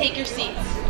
take your seats.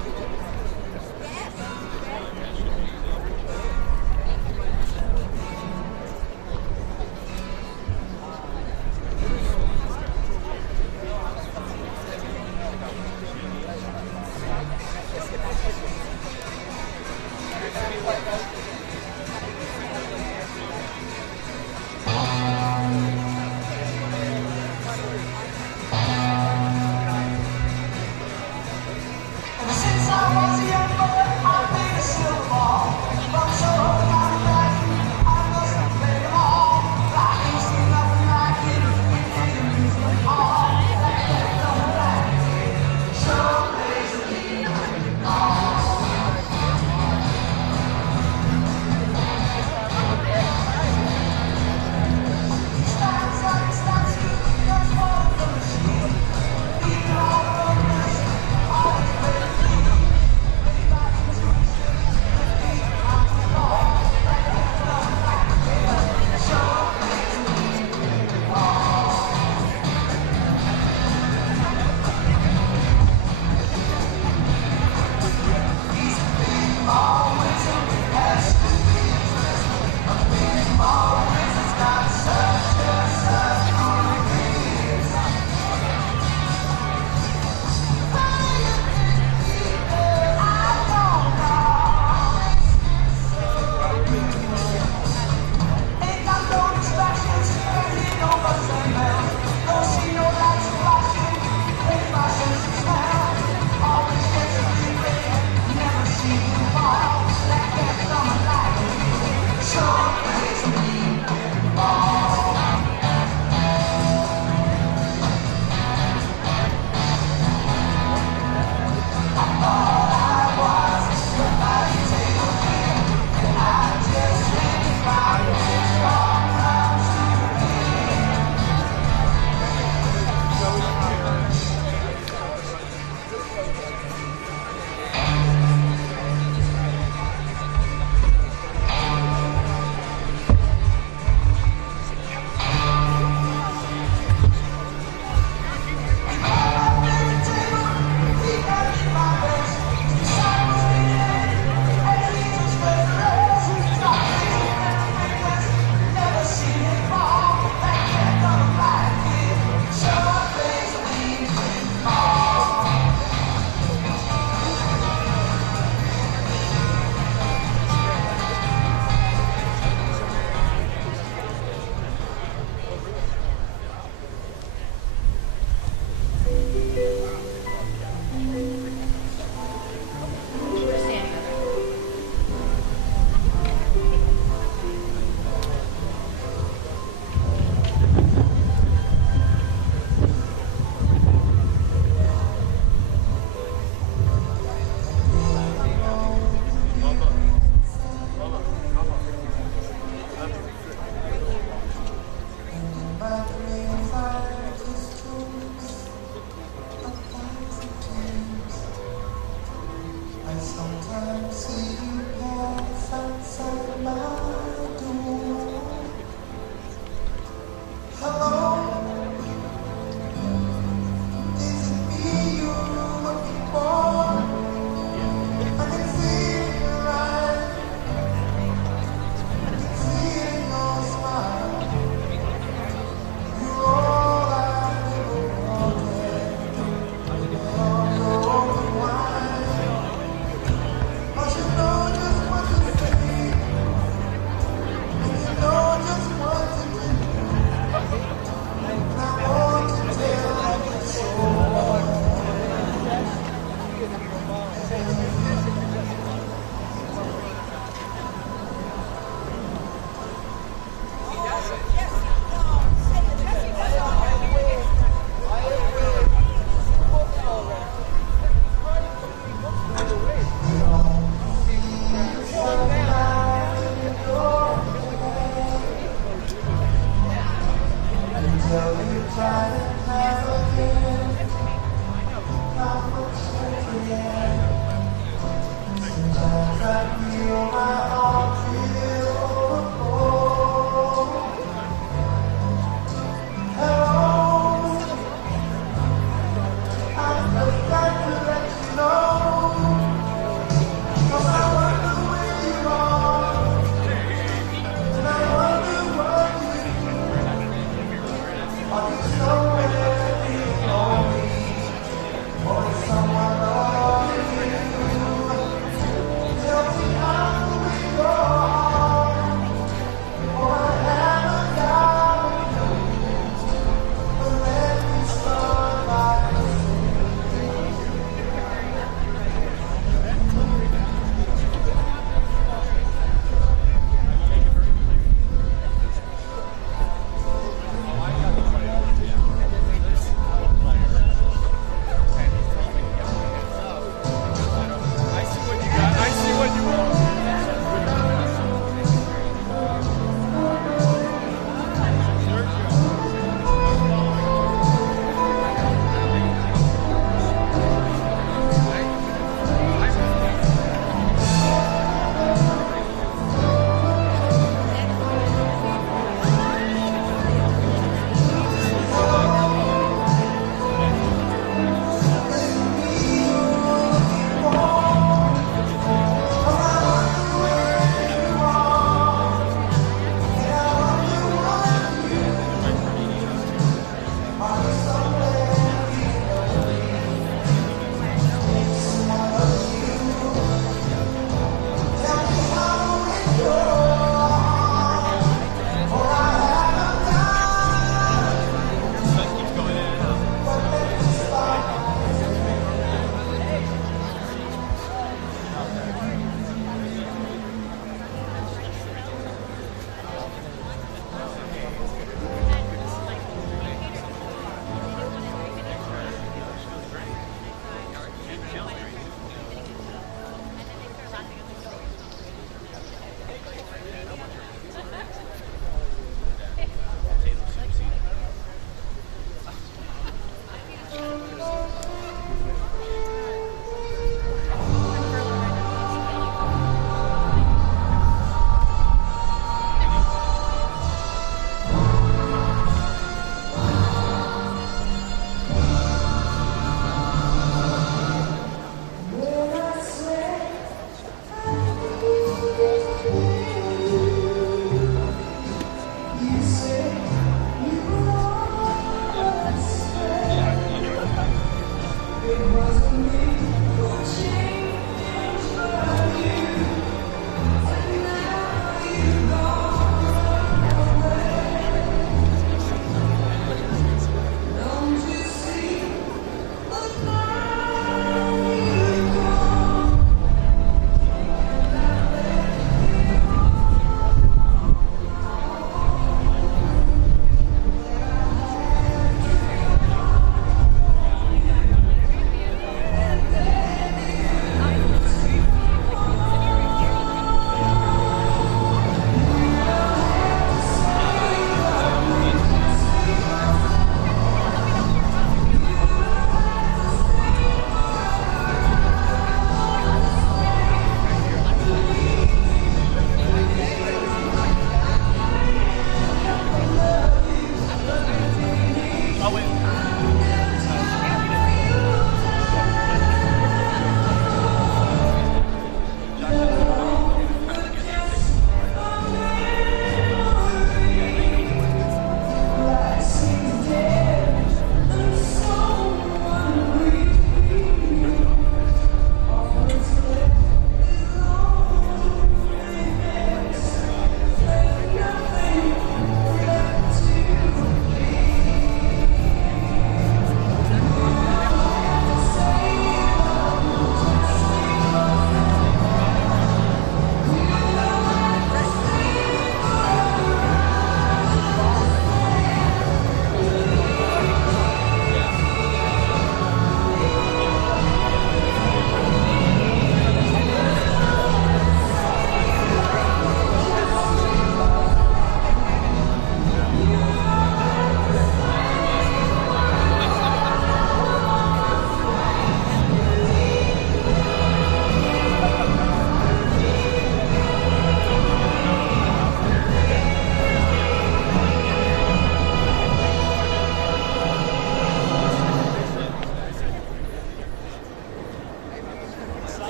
I'd like to let you know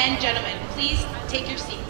and gentlemen, please take your seats.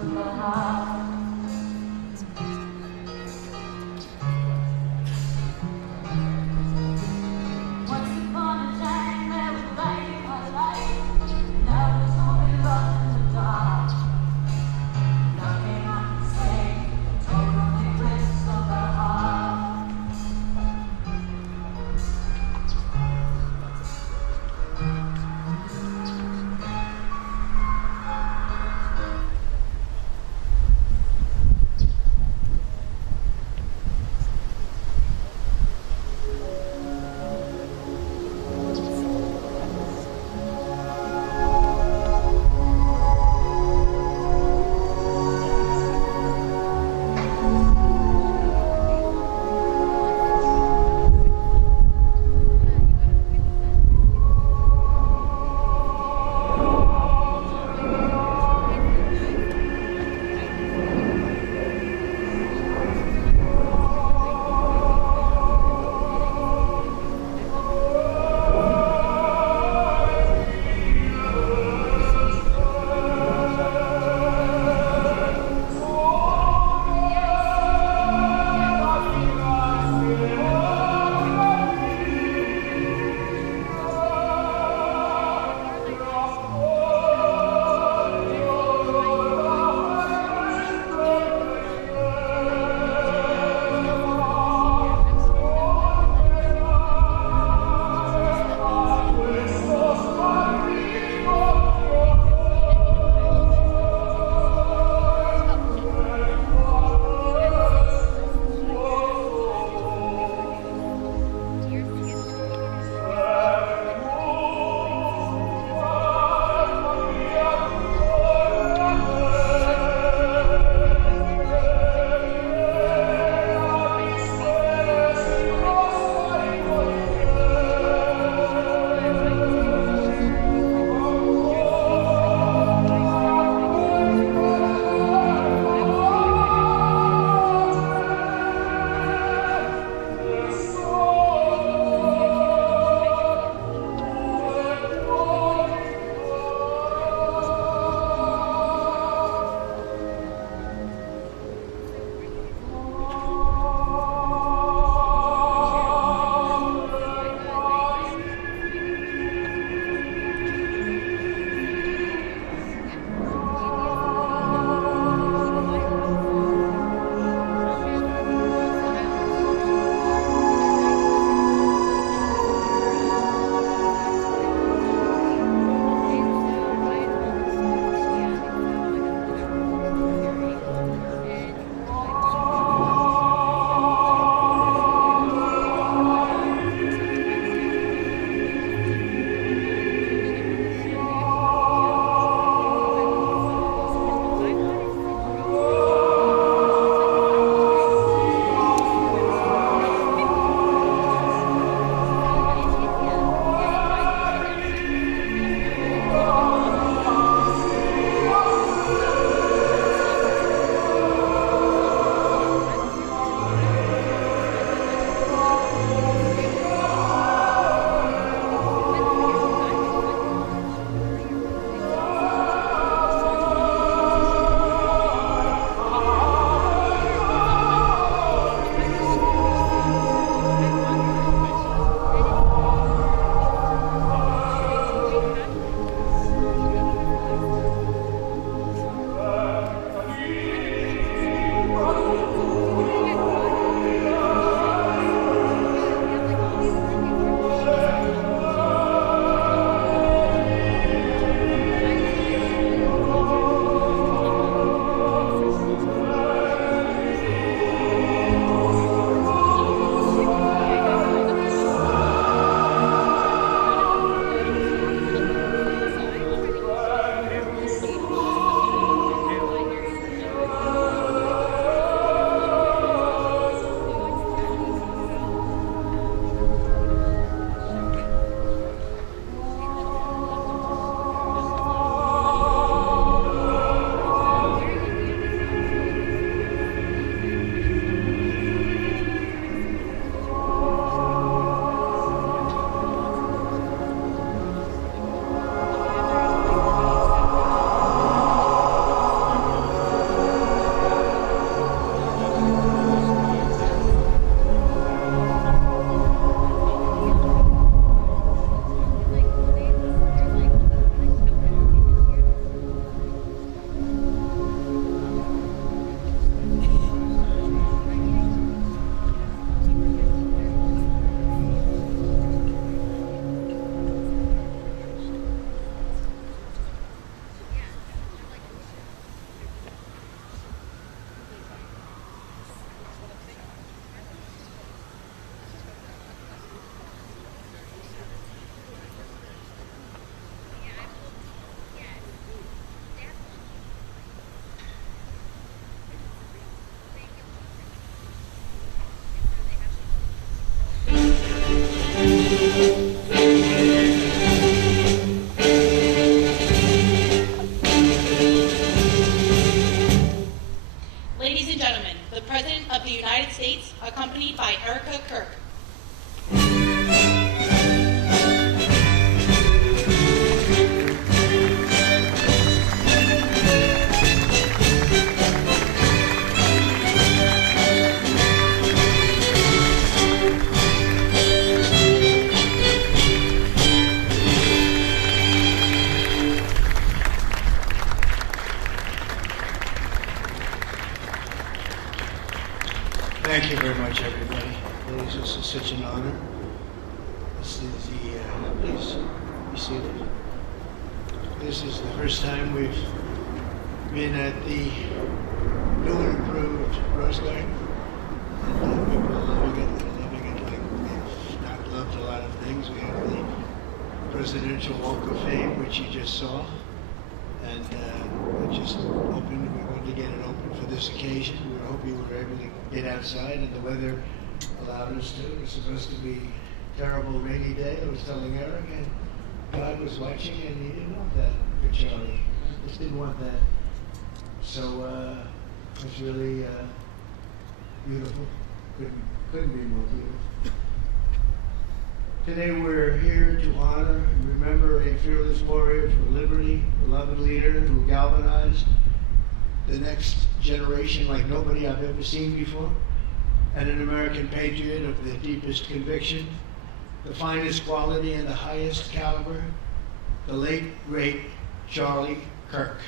of the heart. Once upon a time there was light in my life. Now there's only love in the dark. Nothing I can say, total eclipse of the heart. by Erica Kirk. Thank you very much, everybody. Please, this is such an honor. This is please be seated. This is the first time we've been at the new and improved Rose Garden. And people are loving it. They're loving it like they've not loved a lot of things. We have the Presidential Walk of Fame, which you just saw. And we just opened, we wanted to get it open for this occasion. We were hoping we were able to get outside and the weather allowed us to. It was supposed to be a terrible rainy day. I was telling Eric, and God was watching and he didn't want that for Charlie. He just didn't want that. So it was really beautiful. Couldn't be more beautiful. Today we're here to honor and remember a fearless warrior for liberty, a beloved leader who galvanized the next generation like nobody I've ever seen before, and an American patriot of the deepest conviction, the finest quality and the highest caliber, the late, great Charlie Kirk.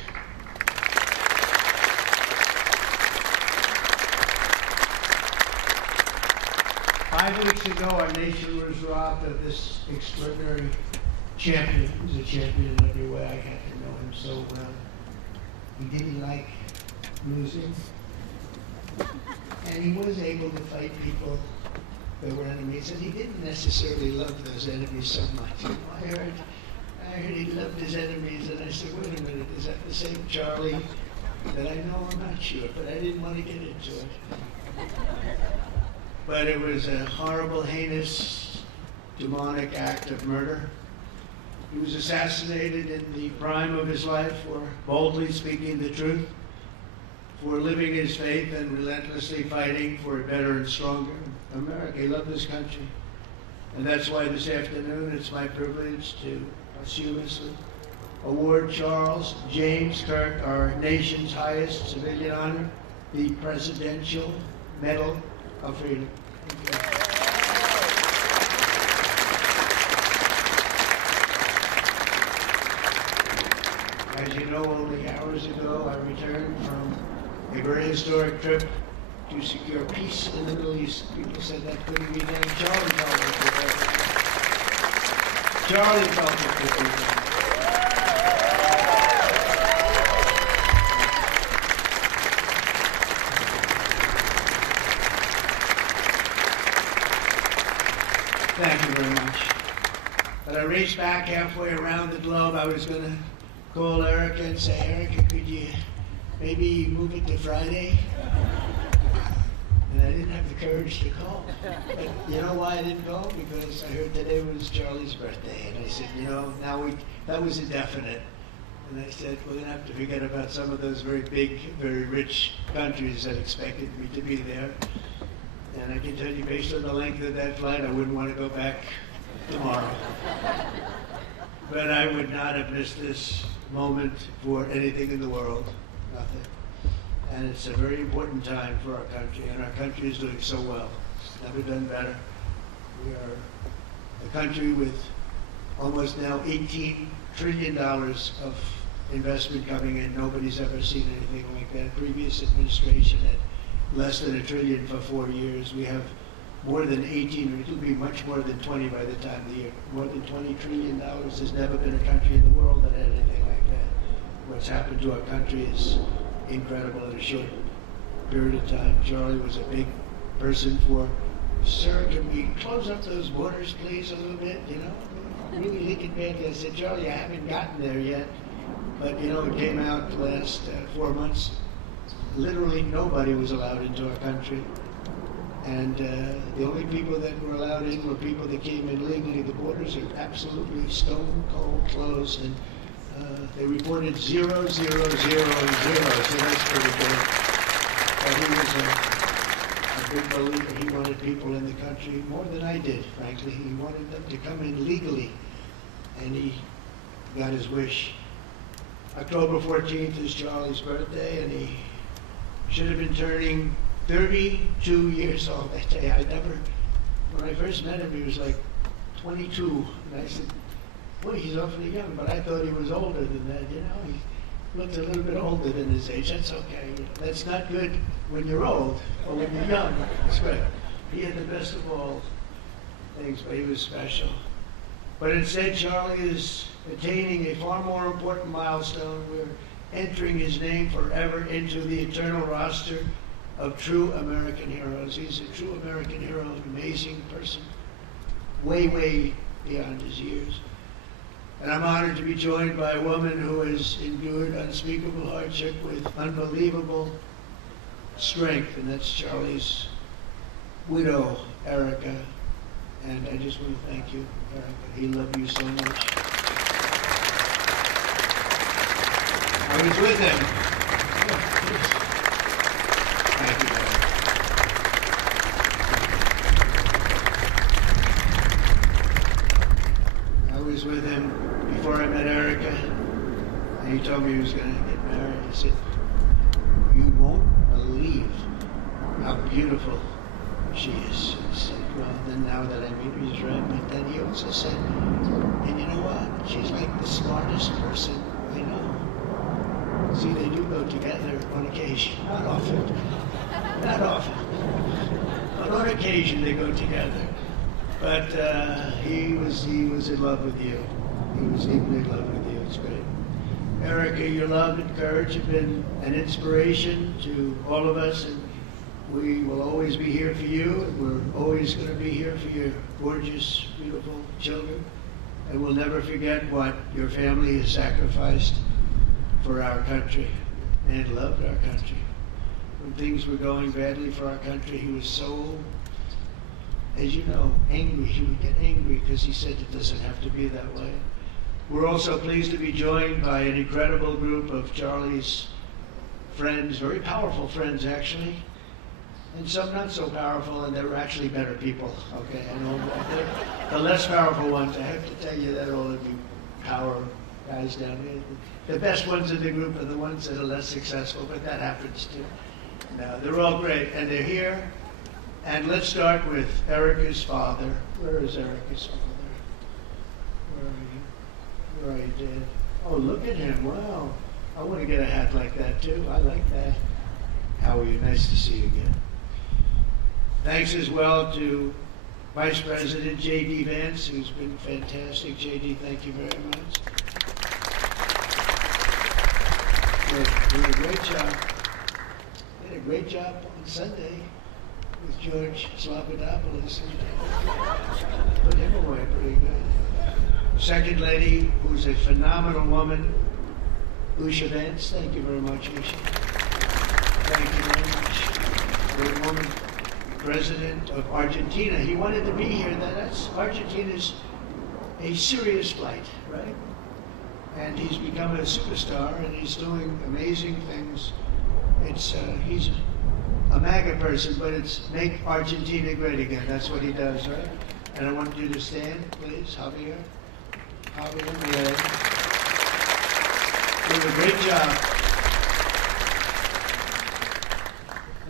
5 weeks ago, our nation was robbed of this extraordinary champion. He was a champion in every way. I got to know him so well. He didn't like losing. And he was able to fight people that were enemies. And he didn't necessarily love those enemies so much. I heard he loved his enemies. And I said, wait a minute, is that the same Charlie that I know? I'm not sure, but I didn't want to get into it. But it was a horrible, heinous, demonic act of murder. He was assassinated in the prime of his life for boldly speaking the truth, for living his faith and relentlessly fighting for a better and stronger America. He loved this country. And that's why this afternoon it's my privilege to posthumously award Charles James Kirk, our nation's highest civilian honor, the Presidential Medal of Freedom. As you know, only hours ago I returned from a very historic trip to secure peace in the Middle East. People said that couldn't be done. Charlie felt it could be done. Charlie felt it could be done. Thank you very much. But I raced back halfway around the globe. I was going to call Erica and say, Erica, could you maybe move it to Friday? And I didn't have the courage to call. But you know why I didn't call? Because I heard today was Charlie's birthday. And I said, that was indefinite. And I said, we're going to have to forget about some of those very big, very rich countries that expected me to be there. And I can tell you, based on the length of that flight, I wouldn't want to go back tomorrow. But I would not have missed this moment for anything in the world, nothing. And it's a very important time for our country, and our country is doing so well. It's never done better. We are a country with almost now $18 trillion of investment coming in. Nobody's ever seen anything like that. Previous administration had less than $1 trillion for 4 years. We have more than 18, or it will be much more than 20 by the time of the year. More than $20 trillion. There's never been a country in the world that had anything like that. What's happened to our country is incredible in a short period of time. Charlie was a big person for, sir, can we close up those borders, please, a little bit, Really thinking badly. I said, Charlie, I haven't gotten there yet. But, it came out the last 4 months. Literally nobody was allowed into our country. And the only people that were allowed in were people that came in legally. The borders are absolutely stone cold closed. And they reported 0, 0, 0, 0. So that's pretty good. But he was a a big believer. He wanted people in the country more than I did, frankly. He wanted them to come in legally, and he got his wish. October 14th is Charlie's birthday, and he should have been turning 32 years old that day. When I first met him, he was like 22, and I said, boy, he's awfully young, but I thought he was older than that, you know. He looked a little bit older than his age. That's okay. You know, that's not good when you're old or when you're young. That's good. He had the best of all things, but he was special. But instead, Charlie is attaining a far more important milestone. We're entering his name forever into the eternal roster of true American heroes. He's a true American hero, an amazing person, way, way beyond his years. And I'm honored to be joined by a woman who has endured unspeakable hardship with unbelievable strength, and that's Charlie's widow, Erica. And I just want to thank you, Erica. He loved you so much. I was with him. Thank you, Erica. I was with him before I met Erica, and he told me he was going to get married. He said, you won't believe how beautiful she is. He said, well, then now that I meet her, he's right. But then he also said, and you know what? She's like the smartest person I know. See, they do go together on occasion. Not often. Not often. But on occasion they go together. But he was in love with you. He was deeply in love with you. It's great. Erica, your love and courage have been an inspiration to all of us, and we will always be here for you, and we're always going to be here for your gorgeous, beautiful children. And we'll never forget what your family has sacrificed for our country and loved our country. When things were going badly for our country, he was so, as you know, angry. He would get angry because he said it doesn't have to be that way. We're also pleased to be joined by an incredible group of Charlie's friends, very powerful friends actually, and some not so powerful, and they were actually better people, okay? I know the less powerful ones, I have to tell you that all of you power guys down here. The best ones in the group are the ones that are less successful, but that happens too. No, they're all great, and they're here. And let's start with Erica's father. Where is Erica's father? Where are you, Dad? Oh, look at him, wow. I want to get a hat like that too. I like that. How are you? Nice to see you again. Thanks as well to Vice President J.D. Vance, who's been fantastic. J.D., thank you very much. Did a great job. Did a great job on Sunday with George Slavodopoulos. Put him away pretty good. Second lady, who's a phenomenal woman, Usha Vance. Thank you very much, Usha. Thank you very much. Great woman. President of Argentina. He wanted to be here. Argentina's a serious flight, right? And he's become a superstar, and he's doing amazing things. He's a MAGA person, but it's make Argentina great again. That's what he does, right? And I want you to stand, please, Javier. Javier, yeah. Doing a great job.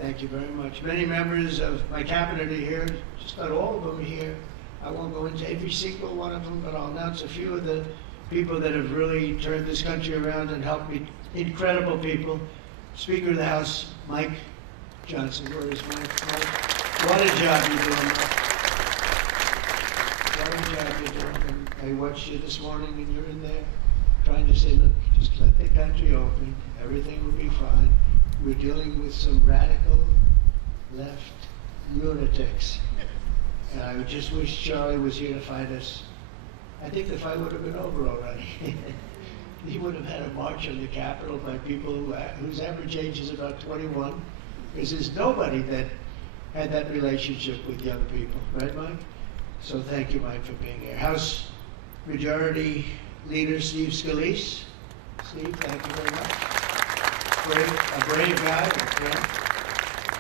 Thank you very much. Many members of my cabinet are here, just about all of them are here. I won't go into every single one of them, but I'll announce a few of the people that have really turned this country around and helped me. Incredible people. Speaker of the House, Mike Johnson. Where is Mike? What a job you're doing, Mike. What a job you're doing. And I watched you this morning and you're in there trying to say, look, just let the country open. Everything will be fine. We're dealing with some radical left lunatics. And I just wish Charlie was here to fight us. I think the fight would have been over already. He would have had a march on the Capitol by people whose average age is about 21, because there's nobody that had that relationship with young people. Right, Mike? So thank you, Mike, for being here. House Majority Leader Steve Scalise. Steve, thank you very much. A brave guy. Yeah.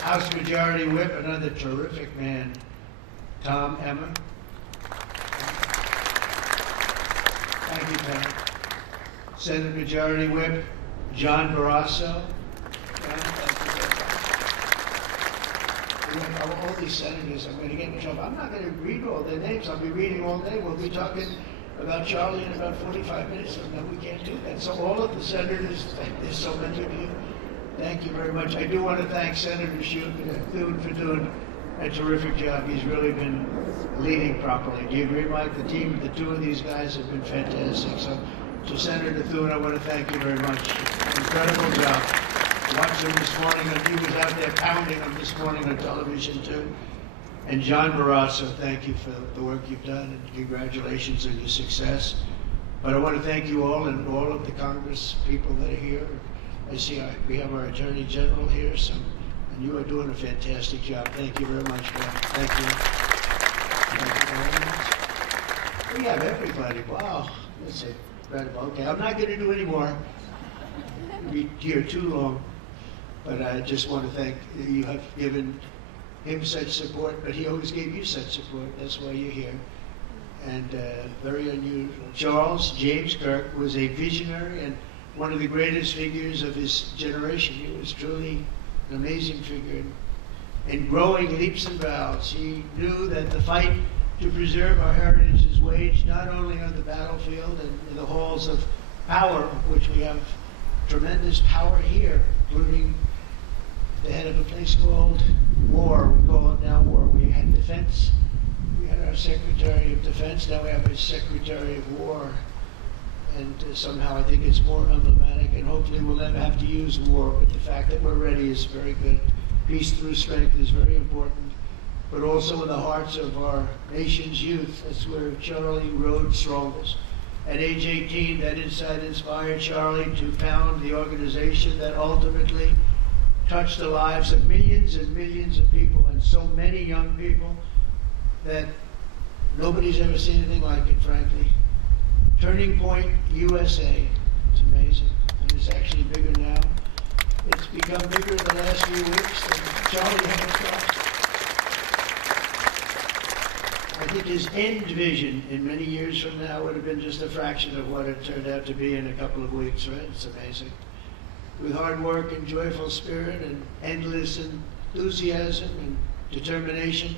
House Majority Whip, another terrific man, Tom Emmer. Thank you, Pat. Senate Majority Whip, John Barrasso. All these senators, I'm going to get in trouble. I'm not going to read all their names. I'll be reading all day. We'll be talking about Charlie in about 45 minutes. So no, we can't do that. So all of the senators, there's so many of you. Thank you very much. I do want to thank Senator Thune for doing a terrific job. He's really been leading properly. Do you agree, Mike? The team, the two of these guys have been fantastic. So to Senator Thune, I want to thank you very much. Incredible job. Watched him this morning, and he was out there pounding him this morning on television too. And John Barrasso, thank you for the work you've done, and congratulations on your success. But I want to thank you all and all of the Congress people that are here. I see we have our Attorney General here, and you are doing a fantastic job. Thank you very much, Ben. Thank you. Thank you very much. We have everybody. Wow. That's incredible. Okay, I'm not going to do any more. We'll be here too long. But I just want to thank you. Have given him such support, but he always gave you such support. That's why you're here. And very unusual. Charles James Kirk was a visionary and one of the greatest figures of his generation. He was truly an amazing figure. In growing leaps and bounds, he knew that the fight to preserve our heritage is waged not only on the battlefield and in the halls of power, which we have tremendous power here, including the head of a place called War. We call it now War. We had Defense. We had our Secretary of Defense. Now we have a Secretary of War. And somehow I think it's more emblematic, and hopefully we'll never have to use war, but the fact that we're ready is very good. Peace through strength is very important, but also in the hearts of our nation's youth. That's where Charlie rode strongest. At age 18, that insight inspired Charlie to found the organization that ultimately touched the lives of millions and millions of people, and so many young people that nobody's ever seen anything like it, frankly. Turning Point USA. It's amazing. And it's actually bigger now. It's become bigger in the last few weeks than Charlie had thought. I think his end vision in many years from now would have been just a fraction of what it turned out to be in a couple of weeks, right? It's amazing. With hard work and joyful spirit and endless enthusiasm and determination.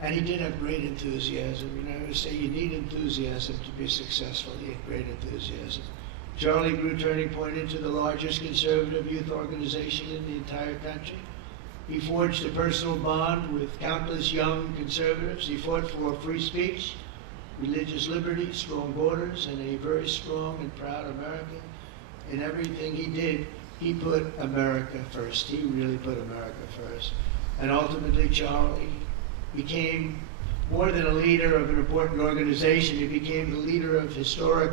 And he did have great enthusiasm. You know, I always say you need enthusiasm to be successful. He had great enthusiasm. Charlie grew Turning Point into the largest conservative youth organization in the entire country. He forged a personal bond with countless young conservatives. He fought for free speech, religious liberty, strong borders, and a very strong and proud America. In everything he did, he put America first. He really put America first. And ultimately, Charlie became more than a leader of an important organization. He became the leader of historic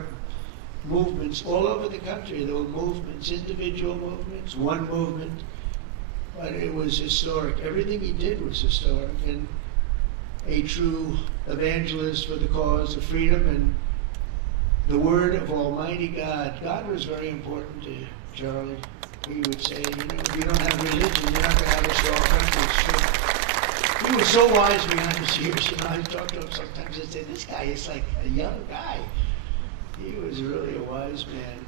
movements all over the country. There were movements, individual movements, one movement, but it was historic. Everything he did was historic, and a true evangelist for the cause of freedom and the word of Almighty God. God was very important to Charlie. He would say, you know, if you don't have religion, you're not going to have a strong country. It's true. He was so wise behind the scenes. You know, I talk to him sometimes and say, this guy is like a young guy. He was really a wise man.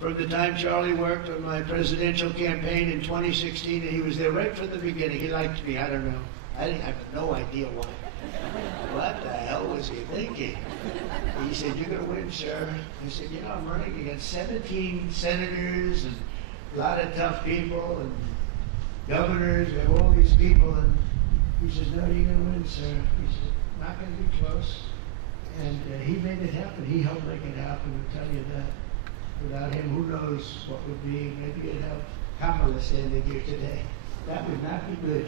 From the time Charlie worked on my presidential campaign in 2016, and he was there right from the beginning. He liked me. I don't know. I have no idea why. What the hell was he thinking? He said, you're going to win, sir. I said, you know, I'm running against 17 senators and a lot of tough people and governors. We have all these people. And he says, no, you're going to win, sir. He said, not going to be close. And he made it happen. He helped make it happen. I'll tell you that. Without him, who knows what would be. Maybe you'd have Kamala standing here today. That would not be good.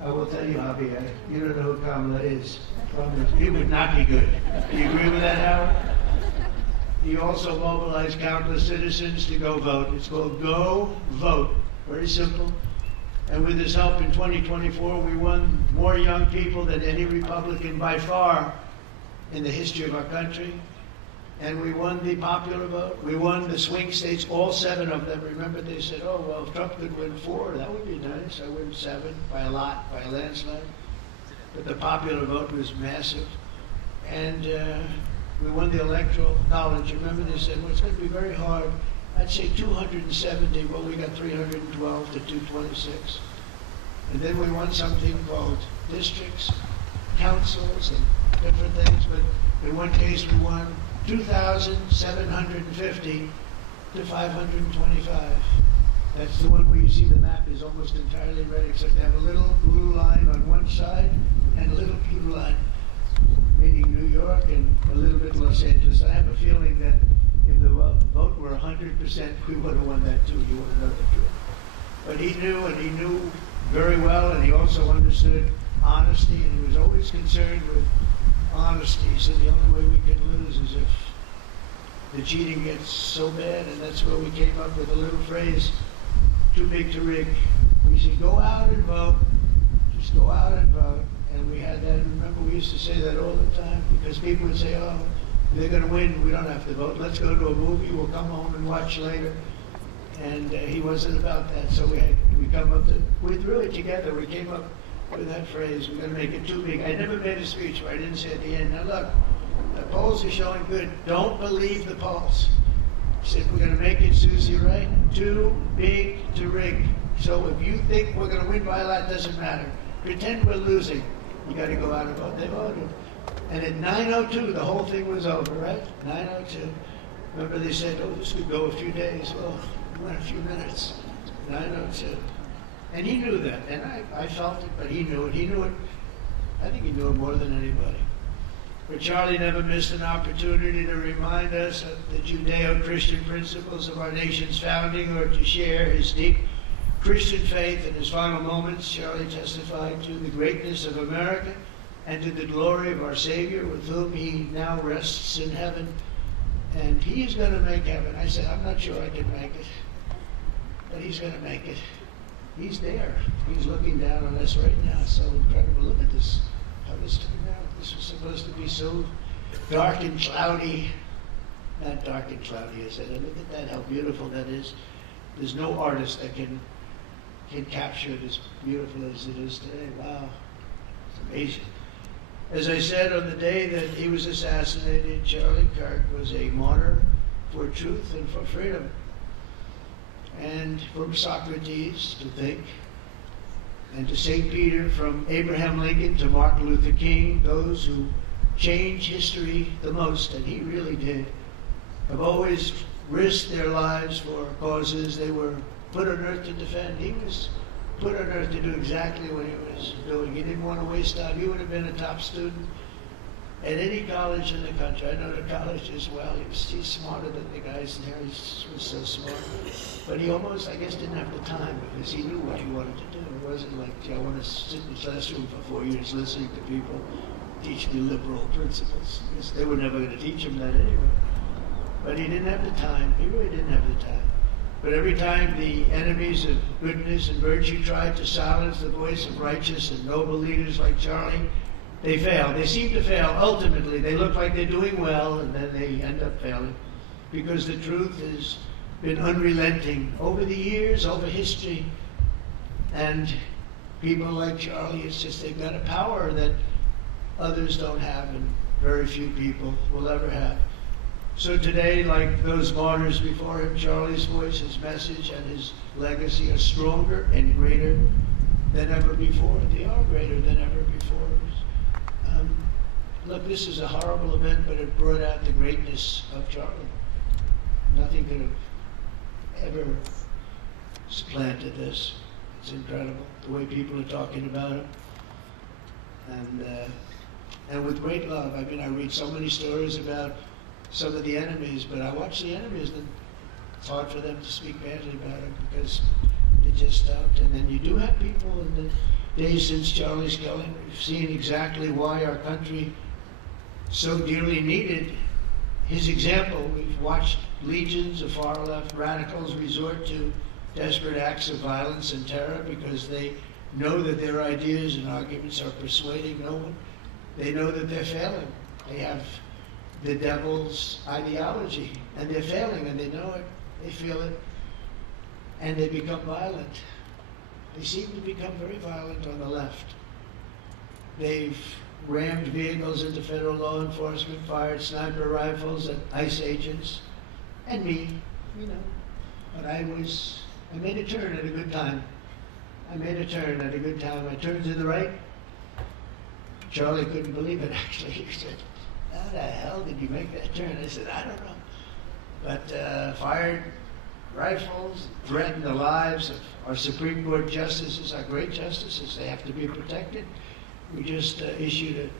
I will tell you, Javier, you don't know who Kamala is. It would not be good. Do you agree with that, Howard? He also mobilized countless citizens to go vote. It's called Go Vote. Very simple. And with his help in 2024, we won more young people than any Republican by far in the history of our country. And we won the popular vote. We won the swing states, all 7 of them. Remember, they said, oh, well, if Trump could win 4, that would be nice. I win 7 by a lot, by a landslide. But the popular vote was massive. And we won the Electoral College. Remember, they said, well, it's going to be very hard. I'd say 270. Well, we got 312 to 226. And then we won something called districts, councils, and different things. But in one case, we won 2,750 to 525. That's the one where you see the map is almost entirely red, except they have a little blue line on one side and a little blue line, meaning New York and a little bit Los Angeles. I have a feeling that if the vote were 100%, we would have won that too. You want to know the truth. But he knew, and he knew very well, and he also understood honesty, and he was always concerned with honesty. He said the only way we could lose is if the cheating gets so bad, and that's where we came up with a little phrase, too big to rig. We said, go out and vote, just go out and vote. And we had that, remember we used to say that all the time, because people would say, oh, if they're going to win, we don't have to vote. Let's go to a movie, we'll come home and watch later. And he wasn't about that, so we threw it together, we came up with that phrase, we're going to make it too big. I never made a speech where I didn't say at the end, now look, the polls are showing good. Don't believe the polls. I said, we're going to make it, Susie, right? Too big to rig. So if you think we're going to win by a lot, it doesn't matter. Pretend we're losing. You got to go out and vote. They voted. And at 9:02, the whole thing was over, right? 9:02. Remember they said, oh, this could go a few days. Well, it went a few minutes. 9:02. And he knew that. And I felt it, but he knew it. He knew it. I think he knew it more than anybody. But Charlie never missed an opportunity to remind us of the Judeo-Christian principles of our nation's founding, or to share his deep Christian faith. In his final moments, Charlie testified to the greatness of America and to the glory of our Savior, with whom he now rests in heaven. And he is going to make heaven. I said, I'm not sure I can make it, but he's going to make it. He's there. He's looking down on us right now. So incredible. Look at this. How this turned out. This was supposed to be so dark and cloudy. Not dark and cloudy, I said. And look at that, how beautiful that is. There's no artist that can capture it as beautiful as it is today. Wow. It's amazing. As I said, on the day that he was assassinated, Charlie Kirk was a martyr for truth and for freedom. And from Socrates to think, and to St. Peter, from Abraham Lincoln to Martin Luther King, those who change history the most, and he really did, have always risked their lives for causes they were put on earth to defend. He was put on earth to do exactly what he was doing. He didn't want to waste time. He would have been a top student at any college in the country. I know the college as well. He's smarter than the guys there. He was so smart. But he almost, I guess, didn't have the time, because he knew what he wanted to do. It wasn't like, I want to sit in the classroom for 4 years listening to people teach me liberal principles. Because they were never going to teach him that anyway. But he didn't have the time. He really didn't have the time. But every time the enemies of goodness and virtue tried to silence the voice of righteous and noble leaders like Charlie, they fail. They seem to fail. Ultimately, they look like they're doing well, and then they end up failing, because the truth has been unrelenting over the years, over history. And people like Charlie, it's just they've got a power that others don't have, and very few people will ever have. So today, like those martyrs before him, Charlie's voice, his message, and his legacy are stronger and greater than ever before. They are greater than ever before. Look, this is a horrible event, but it brought out the greatness of Charlie. Nothing could have ever supplanted this. It's incredible, the way people are talking about him. And with great love. I mean, I read so many stories about some of the enemies, but I watch the enemies, and it's hard for them to speak badly about him, because they just don't. And then you do have people in the days since Charlie's killing, we've seen exactly why our country so dearly needed his example. We've watched legions of far-left radicals resort to desperate acts of violence and terror because they know that their ideas and arguments are persuading no one. They know that they're failing. They have the devil's ideology, and they're failing, and they know it, they feel it, and they become violent. They seem to become very violent on the left. They've rammed vehicles into federal law enforcement, fired sniper rifles at ICE agents, and me, you know. But I made a turn at a good time. I turned to the right. Charlie couldn't believe it, actually. He said, how the hell did you make that turn? I said, I don't know. But fired rifles, threatened the lives of our Supreme Court justices, our great justices. They have to be protected. We just issued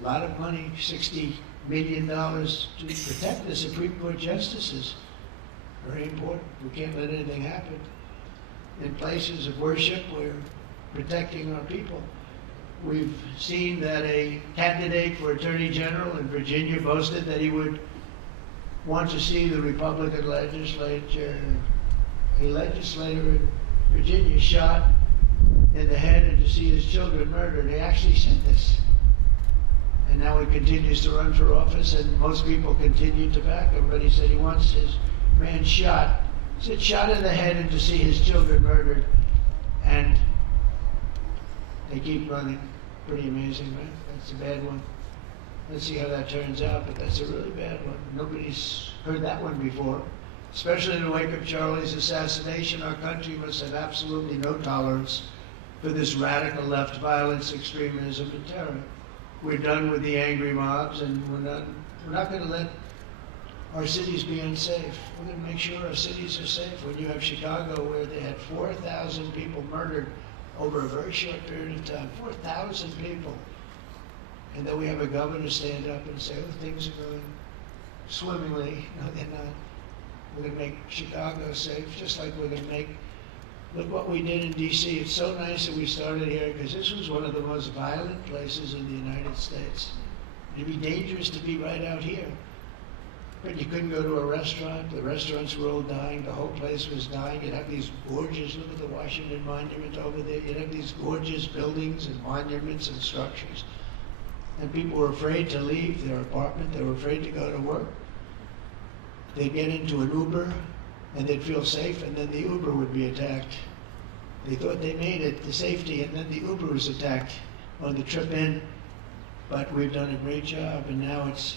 a lot of money, $60 million, to protect the Supreme Court justices. Very important. We can't let anything happen. In places of worship, we're protecting our people. We've seen that a candidate for Attorney General in Virginia boasted that he would want to see the Republican legislature, a legislator in Virginia shot in the head and to see his children murdered. He actually said this. And now he continues to run for office, and most people continue to back him, but he said he wants his man shot. He said shot in the head and to see his children murdered. And they keep running. Pretty amazing, right? That's a bad one. Let's see how that turns out, but that's a really bad one. Nobody's heard that one before. Especially in the wake of Charlie's assassination, our country must have absolutely no tolerance for this radical left violence, extremism, and terror. We're done with the angry mobs, and we're not going to let our cities be unsafe. We're going to make sure our cities are safe. When you have Chicago, where they had 4,000 people murdered over a very short period of time, 4,000 people. And then we have a governor stand up and say, oh, things are going swimmingly. No, they're not. We're going to make Chicago safe, just like we're going to make, look what we did in D.C. It's so nice that we started here, because this was one of the most violent places in the United States. It'd be dangerous to be right out here. But you couldn't go to a restaurant. The restaurants were all dying. The whole place was dying. You'd have these gorgeous, look at the Washington Monument over there. You'd have these gorgeous buildings and monuments and structures. And people were afraid to leave their apartment. They were afraid to go to work. They'd get into an Uber, and they'd feel safe, and then the Uber would be attacked. They thought they made it to safety, and then the Uber was attacked on the trip in. But we've done a great job, and now it's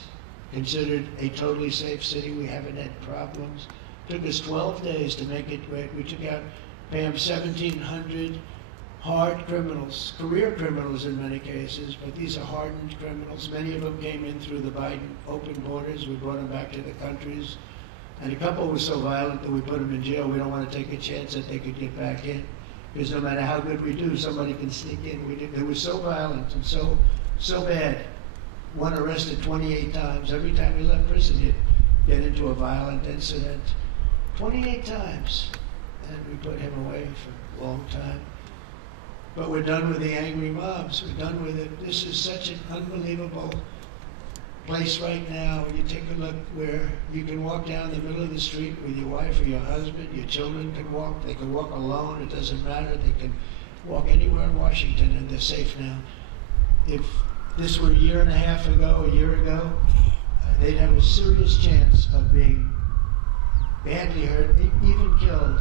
considered a totally safe city. We haven't had problems. It took us 12 days to make it great. We took out, Pam, 1,700 hard criminals, career criminals in many cases, but these are hardened criminals. Many of them came in through the Biden open borders. We brought them back to the countries. And a couple were so violent that we put them in jail. We don't want to take a chance that they could get back in, because no matter how good we do, somebody can sneak in. They were so violent and so bad. One arrested 28 times. Every time he left prison, he'd get into a violent incident. 28 times. And we put him away for a long time. But we're done with the angry mobs. We're done with it. This is such an unbelievable place right now. You take a look where you can walk down the middle of the street with your wife or your husband. Your children can walk. They can walk alone. It doesn't matter. They can walk anywhere in Washington, and they're safe now. If this were a year ago, they'd have a serious chance of being badly hurt, even killed.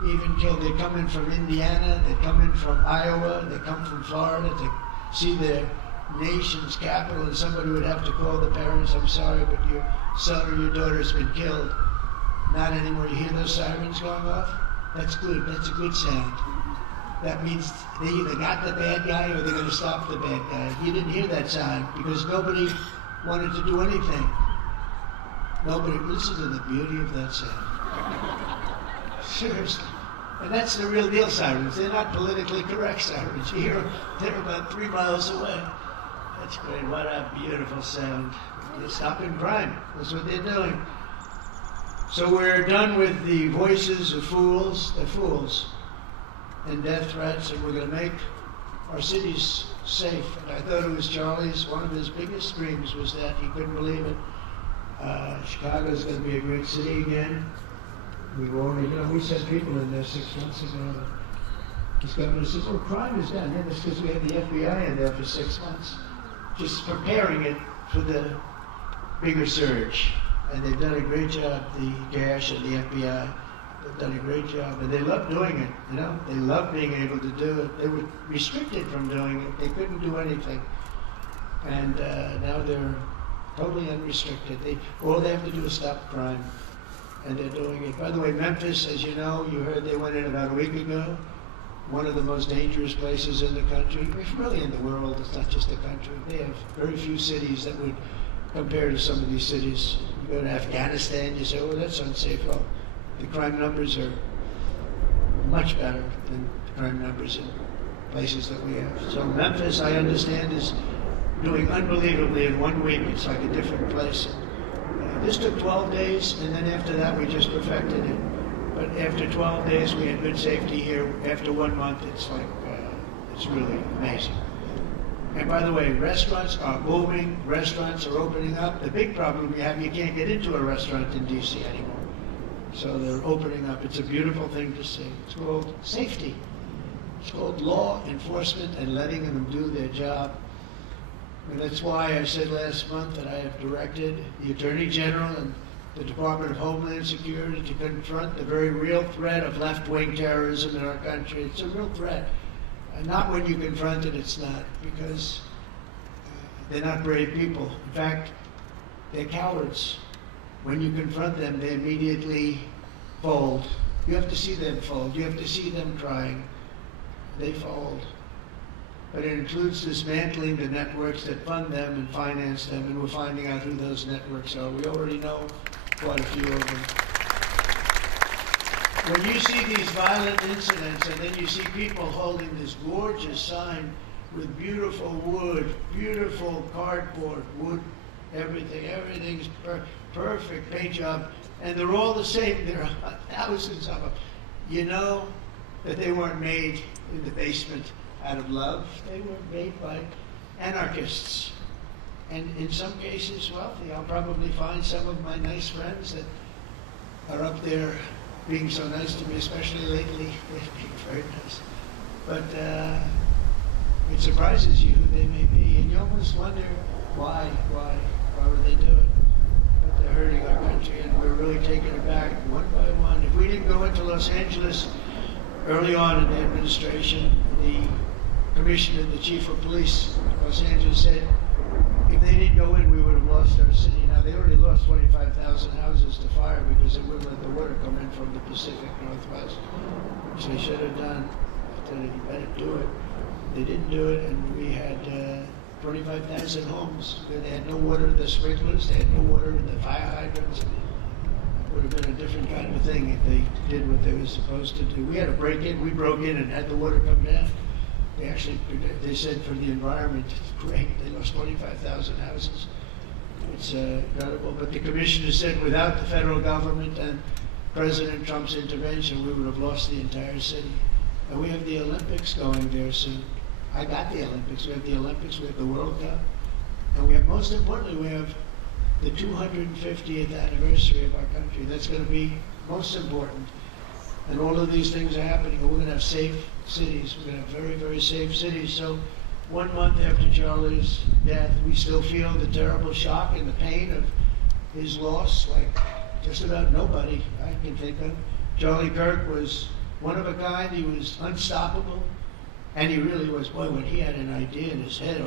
They come in from Indiana, they come in from Iowa, they come from Florida to see their nation's capital, and somebody would have to call the parents, I'm sorry, but your son or your daughter's been killed. Not anymore. You hear those sirens going off? That's good. That's a good sound. That means they either got the bad guy or they're going to stop the bad guy. You didn't hear that sound because nobody wanted to do anything. Nobody. Listen to the beauty of that sound. Seriously. And that's the real deal sirens. They're not politically correct sirens. You hear them, they're about 3 miles away. That's great. What a beautiful sound. They're stopping crime. That's what they're doing. So we're done with the voices of fools. They're fools. And death threats, and we're going to make our cities safe. And I thought it was Charlie's, one of his biggest dreams was that he couldn't believe it. Chicago's going to be a great city again. We've already, we sent people in there 6 months ago. This governor says, oh, crime is down. Yeah, that's because we had the FBI in there for 6 months, just preparing it for the bigger surge. And they've done a great job, the Gash and the FBI. They've done a great job, and they love doing it, you know? They love being able to do it. They were restricted from doing it. They couldn't do anything. And now they're totally unrestricted. All they have to do is stop crime, and they're doing it. By the way, Memphis, as you know, you heard they went in about a week ago. One of the most dangerous places in the country, really in the world. It's not just the country. They have very few cities that would compare to some of these cities. You go to Afghanistan, you say, oh, that's unsafe. Well, the crime numbers are much better than the crime numbers in places that we have. So Memphis, I understand, is doing unbelievably in 1 week. It's like a different place. This took 12 days, and then after that we just perfected it. But after 12 days we had good safety here. After 1 month, it's like, it's really amazing. And by the way, restaurants are booming. Restaurants are opening up. The big problem we have, you can't get into a restaurant in D.C. anymore. So they're opening up. It's a beautiful thing to see. It's called safety. It's called law enforcement and letting them do their job. And that's why I said last month that I have directed the Attorney General and the Department of Homeland Security to confront the very real threat of left-wing terrorism in our country. It's a real threat. And not when you confront it, it's not, because they're not brave people. In fact, they're cowards. When you confront them, they immediately fold. You have to see them fold. You have to see them crying. They fold. But it includes dismantling the networks that fund them and finance them, and we're finding out who those networks are. We already know quite a few of them. When you see these violent incidents, and then you see people holding this gorgeous sign with beautiful wood, beautiful cardboard, wood, everything's perfect paint job, and they're all the same. There are thousands of them. You know that they weren't made in the basement out of love. They were made by anarchists, and in some cases wealthy. I'll probably find some of my nice friends that are up there being so nice to me, especially lately. They're being very nice. But it surprises you who they may be, and you almost wonder why would they do it? But they're hurting our country, and we're really taking it back one by one. If we didn't go into Los Angeles early on in the administration, the commissioner, the chief of police in Los Angeles said, if they didn't go in, we would have lost our city. Now, they already lost 25,000 houses to fire because they wouldn't let the water come in from the Pacific Northwest, which they should have done. I thought you better do it. They didn't do it, and we had 25,000 homes where they had no water in the sprinklers, they had no water in the fire hydrants. It would have been a different kind of thing if they did what they were supposed to do. We had to break in. We broke in and had the water come down. They said for the environment, it's great. They lost 25,000 houses. It's incredible. But the commissioner said without the federal government and President Trump's intervention, we would have lost the entire city. And we have the Olympics going there soon. I got the Olympics. We have the Olympics. We have the World Cup. And we have, most importantly, we have the 250th anniversary of our country. That's going to be most important. And all of these things are happening. We're going to have safe cities. We're going to have very, very safe cities. So 1 month after Charlie's death, we still feel the terrible shock and the pain of his loss, like just about nobody I can think of. Charlie Kirk was one of a kind. He was unstoppable. And he really was. Boy, when he had an idea in his head,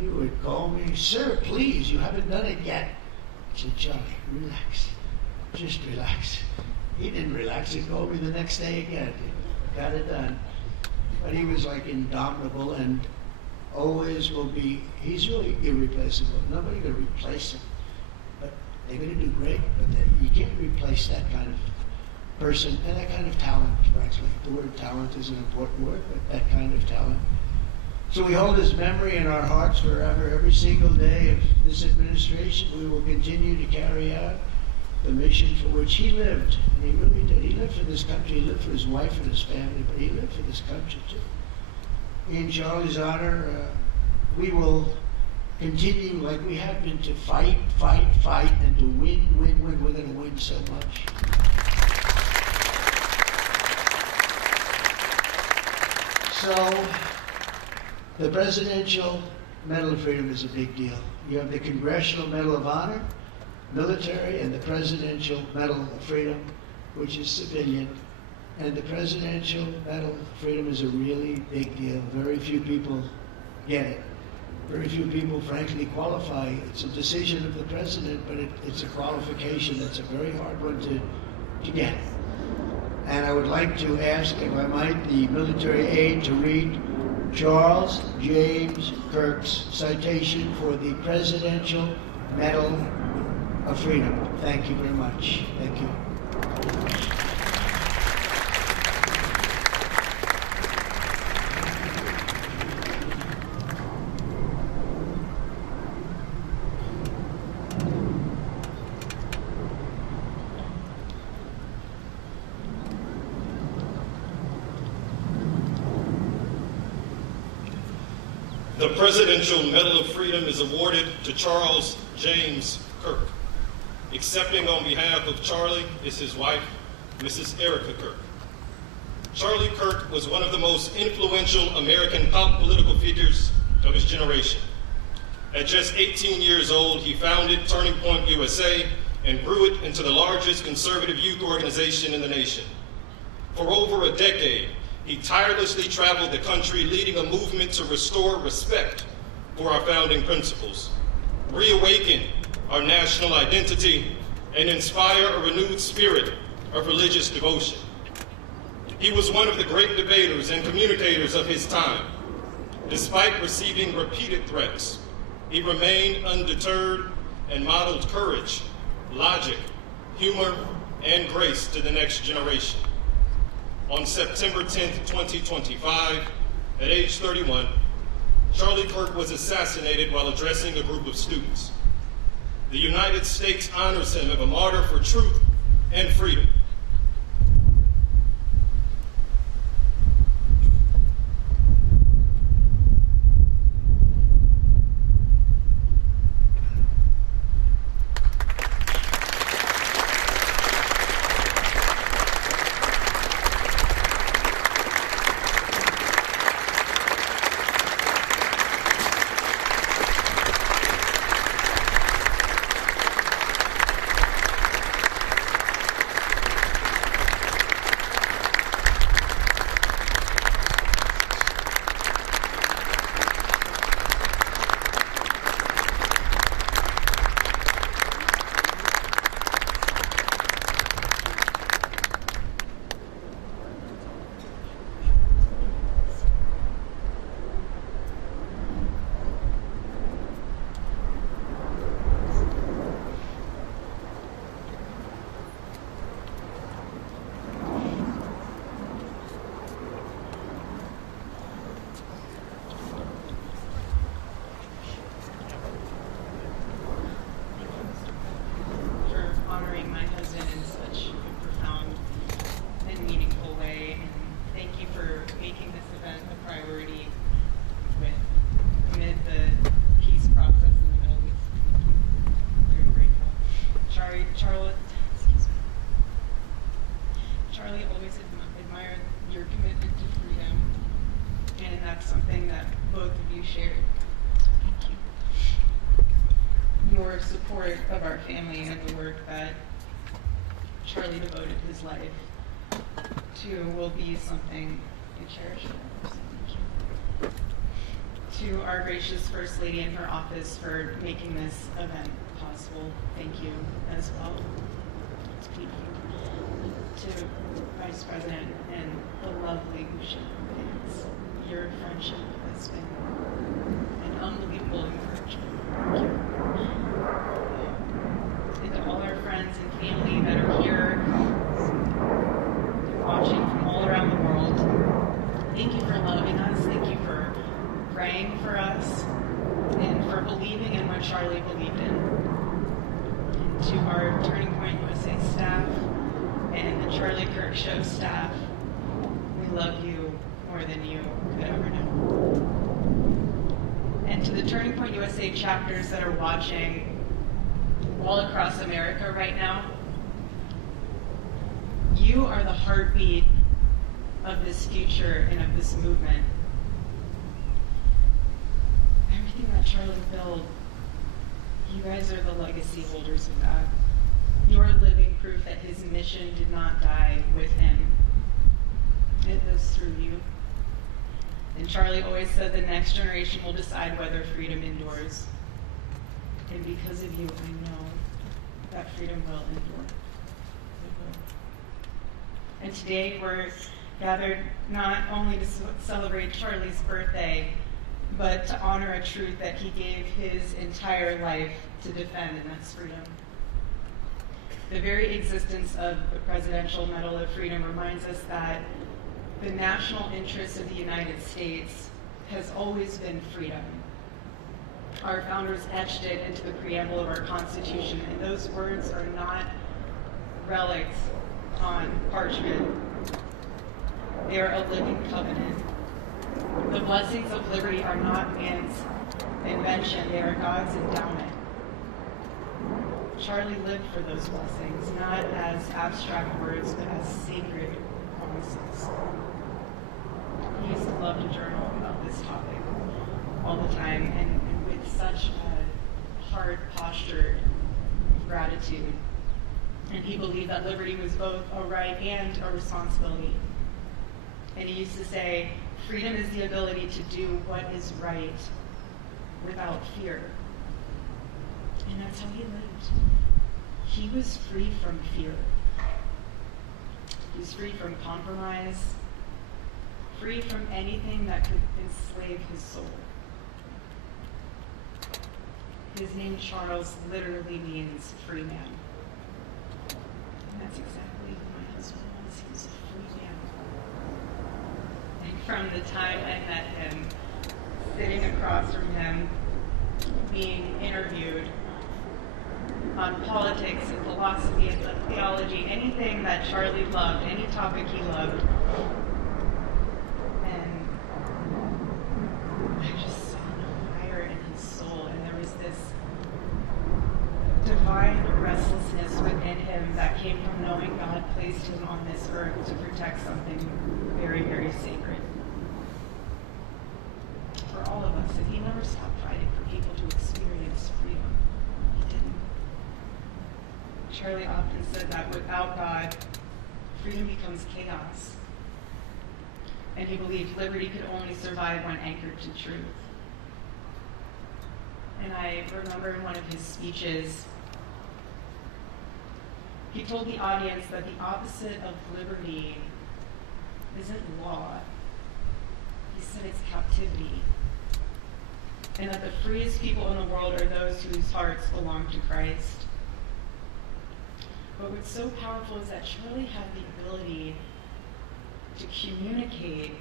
he would call me, sir, please, you haven't done it yet. I said, Charlie, relax. Just relax. He didn't relax. He called me the next day again. Got it done. But he was like indomitable and always will be. He's really irreplaceable. Nobody can replace him. But they're going to do great. But you can't replace that kind of person and that kind of talent, frankly. The word talent is an important word, but that kind of talent. So we hold his memory in our hearts forever. Every single day of this administration, we will continue to carry out the mission for which he lived. And he really did. He lived for this country. He lived for his wife and his family, but he lived for this country too. In Charlie's honor, we will continue like we have been to fight, and to win. We're going to win so much. So, the Presidential Medal of Freedom is a big deal. You have the Congressional Medal of Honor, military, and the Presidential Medal of Freedom, which is civilian. And the Presidential Medal of Freedom is a really big deal. Very few people get it. Very few people, frankly, qualify. It's a decision of the president, but it's a qualification. It's a very hard one to get. And I would like to ask, if I might, the military aide to read Charles James Kirk's citation for the Presidential Medal of Freedom. Thank you very much. Thank you. The Presidential Medal of Freedom is awarded to Charles James Kirk. Accepting on behalf of Charlie is his wife, Mrs. Erica Kirk. Charlie Kirk was one of the most influential American political figures of his generation. At just 18 years old, he founded Turning Point USA and grew it into the largest conservative youth organization in the nation. For over a decade, he tirelessly traveled the country leading a movement to restore respect for our founding principles, reawaken our national identity, and inspire a renewed spirit of religious devotion. He was one of the great debaters and communicators of his time. Despite receiving repeated threats, he remained undeterred and modeled courage, logic, humor, and grace to the next generation. On September 10th, 2025, at age 31, Charlie Kirk was assassinated while addressing a group of students. The United States honors him as a martyr for truth and freedom. Charlie always admired your commitment to freedom, and that's something that both of you shared. So thank you. Your support of our family and the work that Charlie devoted his life to will be something we cherish forever. So thank you. To our gracious First Lady in her office for making this event possible, thank you as well. Thank you. To Vice President and the lovely Usha fans, your friendship has been an unbelievable encouragement. Thank you. And to all our friends and family that are here watching from all around the world, thank you for loving us. Thank you for praying for us and for believing in what Charlie believed in. And to our Turning Point USA staff and the Charlie Kirk Show staff, we love you more than you could ever know. And to the Turning Point USA chapters that are watching all across America right now, you are the heartbeat of this future and of this movement. Everything that Charlie built You guys are the legacy holders of God. You are living proof that his mission did not die with him. It lives through you. And Charlie always said the next generation will decide whether freedom endures. And because of you, I know that freedom will endure. It will. And today we're gathered not only to celebrate Charlie's birthday, but to honor a truth that he gave his entire life to defend, and that's freedom. The very existence of the Presidential Medal of Freedom reminds us that the national interest of the United States has always been freedom. Our founders etched it into the preamble of our Constitution, and those words are not relics on parchment. They are a living covenant. The blessings of liberty are not man's invention, they are God's endowment. Charlie lived for those blessings, not as abstract words, but as sacred promises. He used to love to journal about this topic all the time, and with such a hard posture of gratitude. And he believed that liberty was both a right and a responsibility. And he used to say, freedom is the ability to do what is right without fear. And that's how he lived. He was free from fear. He was free from compromise, free from anything that could enslave his soul. His name, Charles, literally means free man. And that's exactly who my husband was. He was a free man. And from the time I met him, sitting across from him, being interviewed on politics and philosophy and theology, anything that Charlie loved, any topic he loved. And I just saw the fire in his soul, and there was this divine restlessness within him that came from knowing God placed him on this earth to protect something very, very sacred for all of us. And he never stopped fighting for people to experience freedom. He didn't. Charlie often said that without God, freedom becomes chaos. And he believed liberty could only survive when anchored to truth. And I remember in one of his speeches, he told the audience that the opposite of liberty isn't law. He said it's captivity. And that the freest people in the world are those whose hearts belong to Christ. But what's so powerful is that Charlie had the ability to communicate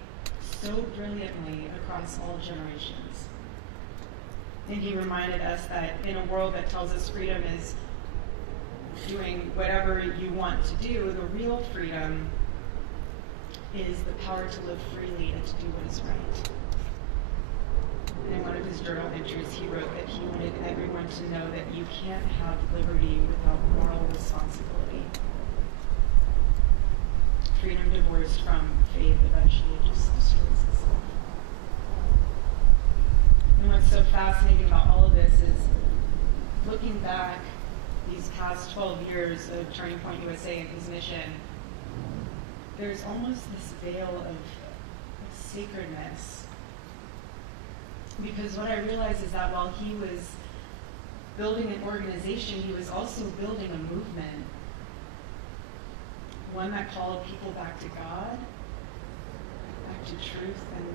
so brilliantly across all generations. And he reminded us that in a world that tells us freedom is doing whatever you want to do, the real freedom is the power to live freely and to do what is right. In one of his journal entries, he wrote that he wanted everyone to know that you can't have liberty without moral responsibility. Freedom divorced from faith eventually just destroys itself. And what's so fascinating about all of this is looking back these past 12 years of Turning Point USA and his mission, there's almost this veil of sacredness. Because what I realized is that while he was building an organization, he was also building a movement. One that called people back to God, back to truth, and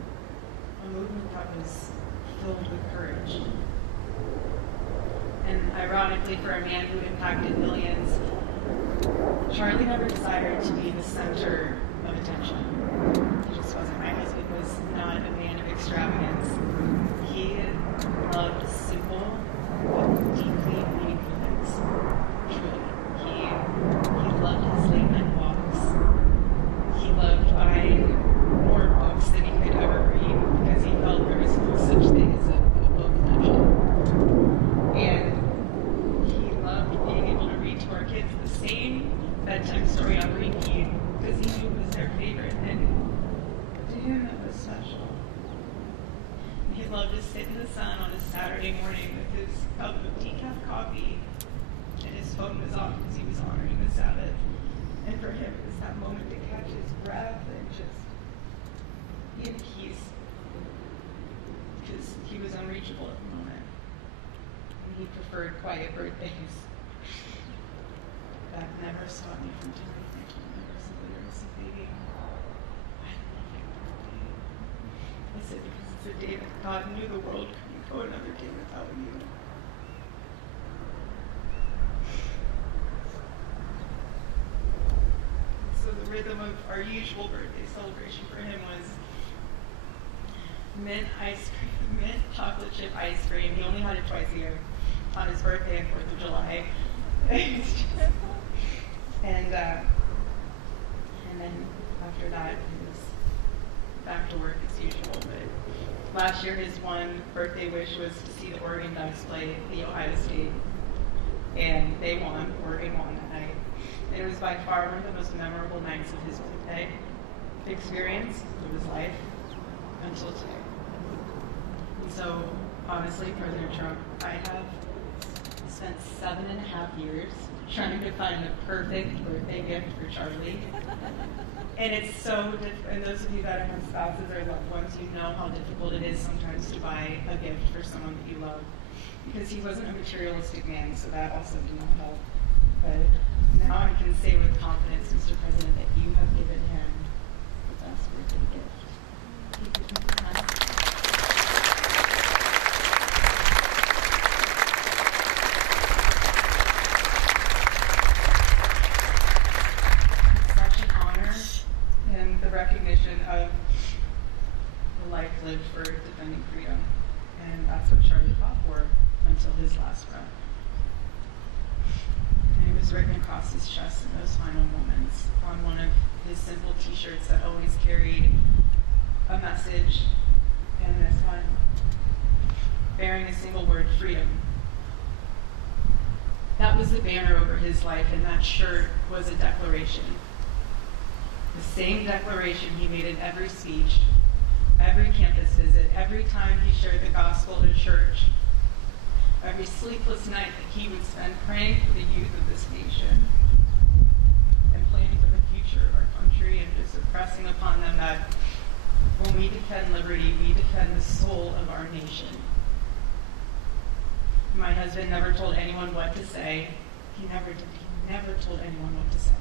a movement that was filled with courage. And ironically, for a man who impacted millions, Charlie never desired to be the center of attention. He just wasn't. My husband was not a man of extravagance. He loved simple but deeply meaningful things. Truly. He loved his late night walks. He loved buying more books than he could ever read because he felt there was no such thing as a book luncheon. And he loved being able to read to our kids the same bedtime story on repeat because he knew it was their favorite. And to him, it was special. He loved to sit in the sun on a Saturday morning with his cup of decaf phone was off because he was honoring the Sabbath. And for him, it was that moment to catch his breath and just be at peace, because he was unreachable at the moment. And he preferred quiet birthdays. That never stopped me from doing thank you. Never simply there was a baby. I love your birthday. I said, because it's a day that God knew the world couldn't go another day without you. So the rhythm of our usual birthday celebration for him was mint ice cream, mint chocolate chip ice cream. He only had it twice a year, on his birthday and 4th of July. And then after that, he was back to work as usual. But last year, his one birthday wish was to see the Oregon Ducks play the Ohio State, and they won. Oregon won that night. And it was by far one of the most memorable nights of his birthday experience of his life until today. And so, honestly, President Trump, I have spent 7.5 years trying to find the perfect birthday gift for Charlie. And it's so difficult. And those of you that have spouses or loved ones, you know how difficult it is sometimes to buy a gift for someone that you love. Because he wasn't a materialistic man, so that also did not help. But now I can say with confidence, Mr. President, that you have given him the best birthday gift. Thank you. Recognition of the life lived for defending freedom. And that's what Charlie fought for until his last breath. And it was written across his chest in those final moments on one of his simple t-shirts that always carried a message, and this one, bearing a single word, freedom. That was the banner over his life, and that shirt was a declaration. The same declaration he made in every speech, every campus visit, every time he shared the gospel at church, every sleepless night that he would spend praying for the youth of this nation and planning for the future of our country, and just impressing upon them that when we defend liberty, we defend the soul of our nation. My husband never told anyone what to say. He never did. He never told anyone what to say.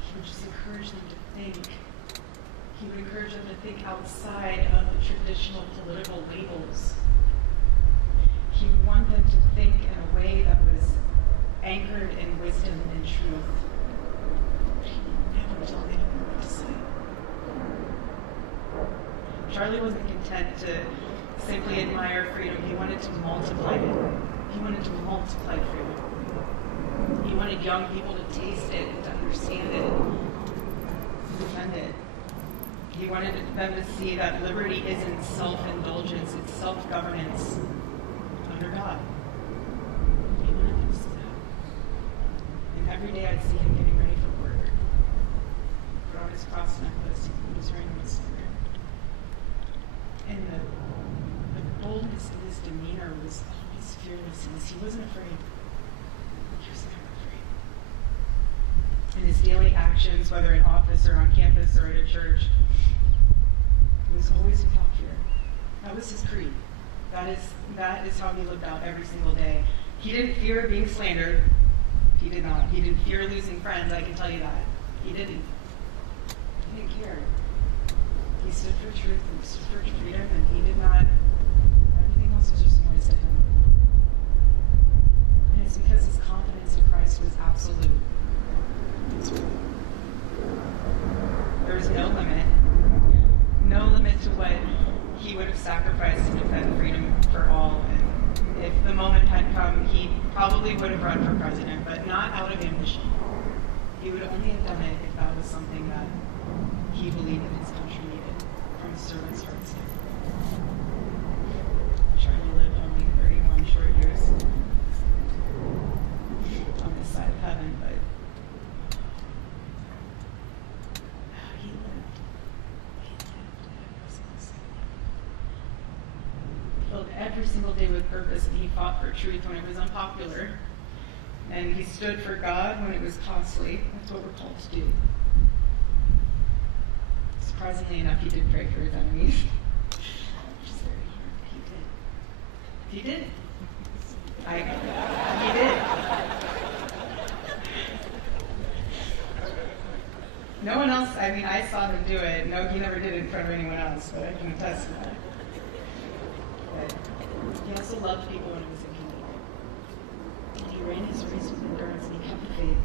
He would just encourage them to think. He would encourage them to think outside of the traditional political labels. He would want them to think in a way that was anchored in wisdom and truth. But he would never tell anyone what to say. Charlie wasn't content to simply admire freedom. He wanted to multiply it. He wanted to multiply freedom. He wanted young people to taste it, and to understand it, to defend it. He wanted them to see that liberty isn't self-indulgence, it's self-governance under God. He wanted them to see that. And every day I'd see him getting ready for work. Put on his cross necklace, he was wearing his sword. And the boldness of his demeanor was always fearlessness. He wasn't afraid. He was never afraid. In his daily actions, whether in office or on campus or at a church, he was always without fear. That was his creed. That is how he lived out every single day. He didn't fear being slandered. He did not. He didn't fear losing friends, I can tell you that. He didn't. He didn't care. He stood for truth and stood for freedom, and he did not, everything else was just noise to him. And it's because his confidence in Christ was absolute. There was no limit to what he would have sacrificed to defend freedom for all. And if the moment had come, he probably would have run for president, but not out of ambition. He would only have done it if that was something that he believed that his country needed from a servant's heart standpoint. Charlie lived only 31 short years on this side of heaven, but he lived. He filled every single day with purpose, and he fought for truth when it was unpopular. And he stood for God when it was costly. That's what we're called to do. Surprisingly enough, he did pray for his enemies. Which is very hard. He did. He did. He did. No one else, I saw him do it. No, he never did it in front of anyone else, but I can attest to that. But he also loved people when it was inconvenient. And he ran his race with endurance and he kept the faith.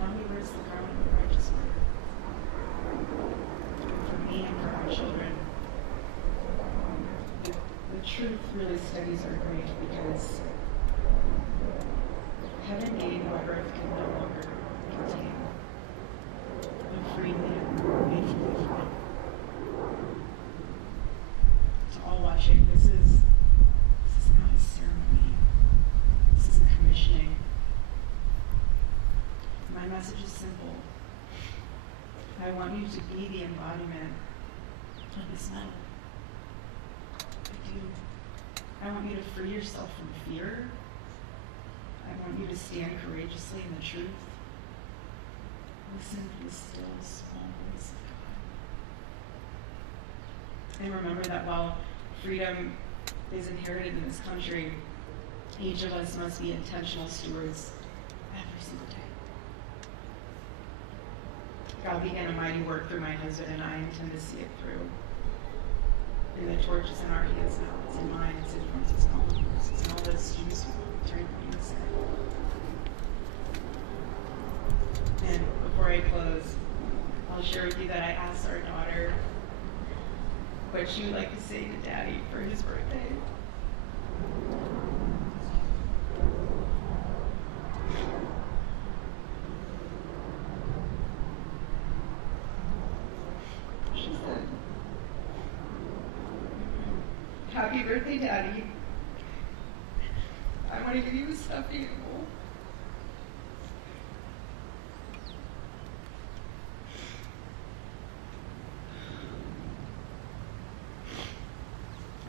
Now he wears the crown of the righteous one. For me and for our children, the truth really steadies our grief because heaven made what earth can no longer contain. A free man made fully free. To all watching, this is not a ceremony. This is a commissioning. My message is simple. I want you to be the embodiment of this medal. I do. I want you to free yourself from fear. I want you to stand courageously in the truth. Listen to the still, small voice of God. And remember that while freedom is inherited in this country, each of us must be intentional stewards every single day. God began a mighty work through my husband, and I intend to see it through. And the torch is in our hands now. It's in mine, it's in yours, it's in all of yours. It's in all those students who turn what you say. And before I close, I'll share with you that I asked our daughter what she would like to say to Daddy for his birthday. She said, "Happy birthday, Daddy. I want to give you a stuffed animal.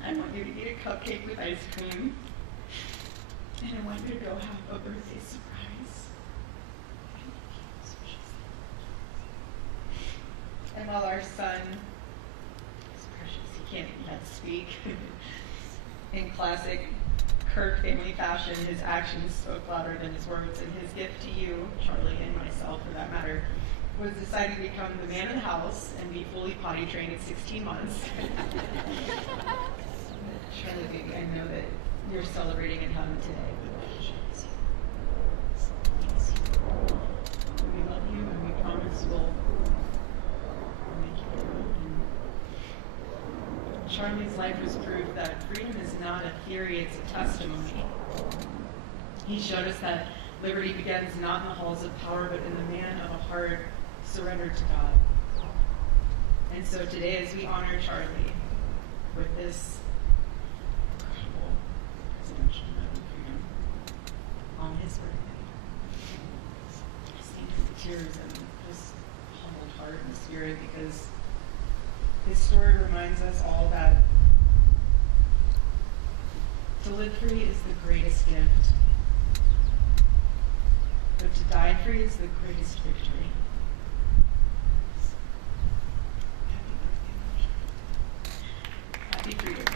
I want you to eat a cupcake with ice cream. And I want you to go have a birthday surprise. And while our son is precious, he can't yet speak. In classic Kirk family fashion, his actions spoke louder than his words, and his gift to you, Charlie, and myself for that matter, was deciding to become the man of the house and be fully potty trained at 16 months. Charlie, baby, I know that you're celebrating in heaven today. We love you, and we promise we'll make you proud. And Charlie's life was proof that freedom is not a theory, it's a testimony. He showed us that liberty begins not in the halls of power, but in the man of a heart surrendered to God. And so today, as we honor Charlie with this incredible presidential medal of freedom on his birthday, I sing through the tears and just humbled heart and spirit, because his story reminds us all that to live free is the greatest gift, but to die free is the greatest victory. Happy Freedom Day.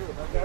too. Okay.